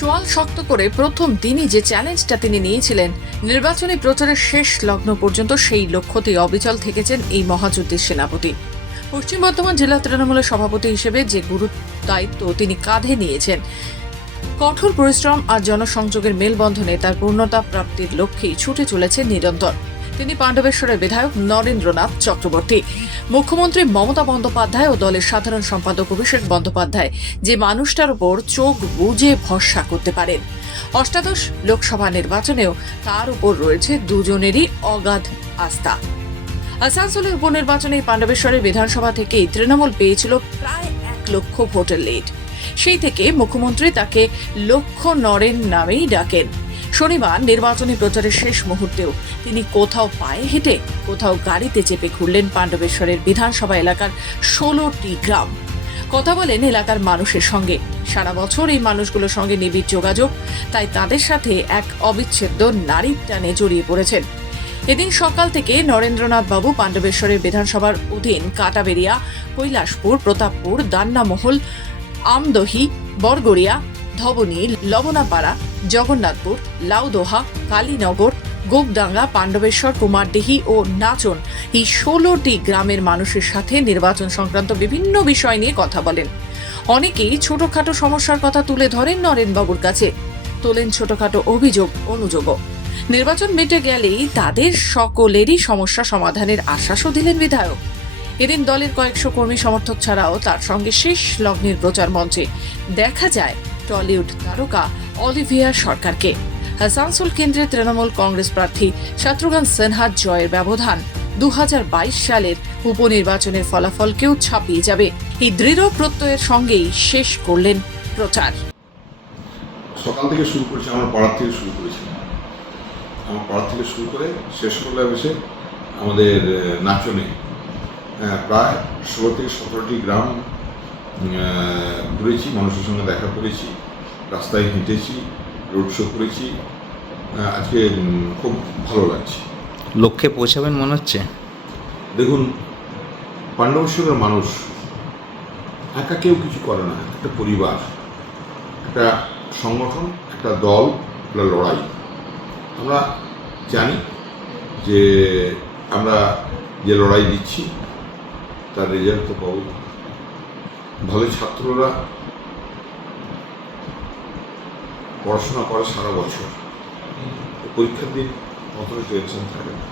চোয়াল শক্ত করে প্রথম দিনই যে চ্যালেঞ্জটা তিনি নিয়েছিলেন, নির্বাচনী প্রচারের শেষ লগ্ন পর্যন্ত সেই লক্ষ্যতেই অবিচল থেকেছেন এই মহাযুদ্ধের সেনাপতি। পশ্চিম বর্ধমান জেলা তৃণমূলের সভাপতি হিসেবে যে গুরু দায়িত্ব তিনি কাঁধে নিয়েছেন, কঠোর পরিশ্রম আর জনসংযোগের মেলবন্ধনে তার পূর্ণতা প্রাপ্তির লক্ষ্যেই ছুটে চলেছে নিরন্তর। তিনি পাণ্ডবেশ্বরের বিধায়ক নরেন্দ্রনাথ চক্রবর্তী, মুখ্যমন্ত্রী মমতা বন্দ্যোপাধ্যায় ও দলের সাধারণ সম্পাদক অভিষেক বন্দ্যোপাধ্যায় যে মানুষটার উপর চোখ বুজে ভরসা করতে পারেন, অষ্টাদশ লোকসভা নির্বাচনেও তার উপর রয়েছে দুজনেরই অগাধ আস্থা। আসানসোলের উপনির্বাচনে পাণ্ডবেশ্বরের বিধানসভা থেকেই তৃণমূল পেয়েছিল প্রায় 1 লক্ষ ভোটের লিড। সেই থেকে মুখ্যমন্ত্রী তাকে লক্ষ্য নরেন নামেই ডাকেন। শনিবার নির্বাচনী প্রচারের শেষ মুহূর্তেও তিনি কোথাও পায়ে হেঁটে, কোথাও গাড়িতে চেপে ঘুরলেন পাণ্ডবেশ্বরের বিধানসভা এলাকার 16টি গ্রাম। কথা বলেন এলাকার মানুষের সঙ্গে। সারা বছর এই মানুষগুলোর সঙ্গে নিবিড় যোগাযোগ, তাই তাদের সাথে এক অবিচ্ছেদ্য নারীর টানে জড়িয়ে পড়েছেন। এদিন সকাল থেকে নরেন্দ্রনাথ বাবু পাণ্ডবেশ্বরের বিধানসভার অধীন কাটাবেরিয়া, কৈলাসপুর, প্রতাপপুর, দান্নামহল, আমদহি, বরগড়িয়া, ধবনী, লবণাপাড়া, জগন্নাথপুর, লাউদোহা, কালীনগর, গোপডাঙ্গা, পাণ্ডবেশ্বর, কুমারডিহি ও নাচন এই 16টি গ্রামের মানুষের সাথে নির্বাচন সংক্রান্ত বিভিন্ন বিষয় নিয়ে কথা বলেন। অনেকেই ছোটখাটো সমস্যার কথা তুলে ধরেন নরেনবাবুর কাছে, তোলেন ছোটখাটো অভিযোগ অনুযোগও। নির্বাচন মিটে গেলেই তাদের সকলেরই সমস্যা সমাধানের আশ্বাসও দিলেন বিধায়ক। এদিন দলের কয়েকশো কর্মী সমর্থক ছাড়াও তার সঙ্গে শেষ লগ্নের প্রচার মঞ্চে দেখা যায় টলিউড তারকা অলিভিয়া সরকারকে। আসানসোল কেন্দ্রের তৃণমূল কংগ্রেস প্রার্থী শত্রুঘ্ন সিনহার জয়ের ব্যবধান 2022 সালের উপনির্বাচনের ফলাফলকেও ছাপিয়ে যাবে, এই দৃঢ় প্রত্যয়ের সঙ্গেই শেষ করলেন প্রচার। সকাল থেকে শুরু করেছি, আমার পাড়ার থেকে শুরু করেছি, আমার পাড়ার থেকে শুরু করে শেষ করলাম এসে আমাদের নাচনে। প্রায় 16 থেকে 17টি গ্রাম ঘুরেছি, মানুষের সঙ্গে দেখা করেছি, রাস্তায় হেঁটেছি, রোড শো করেছি। আজকে খুব ভালো লাগছে। লক্ষ্যে পৌঁছাবেন মনে হচ্ছে? দেখুন, পাণ্ডবেশ্বরের মানুষ একা কেউ কিছু করে না, একটা পরিবার, একটা সংগঠন, একটা দল, একটা লড়াই। আমরা জানি যে আমরা যে লড়াই দিচ্ছি তার রেজাল্ট তো পাবো। ভালো ছাত্ররা পড়াশোনা করে সারা বছর, পরীক্ষার দিন কতটা টেনশন থাকে না।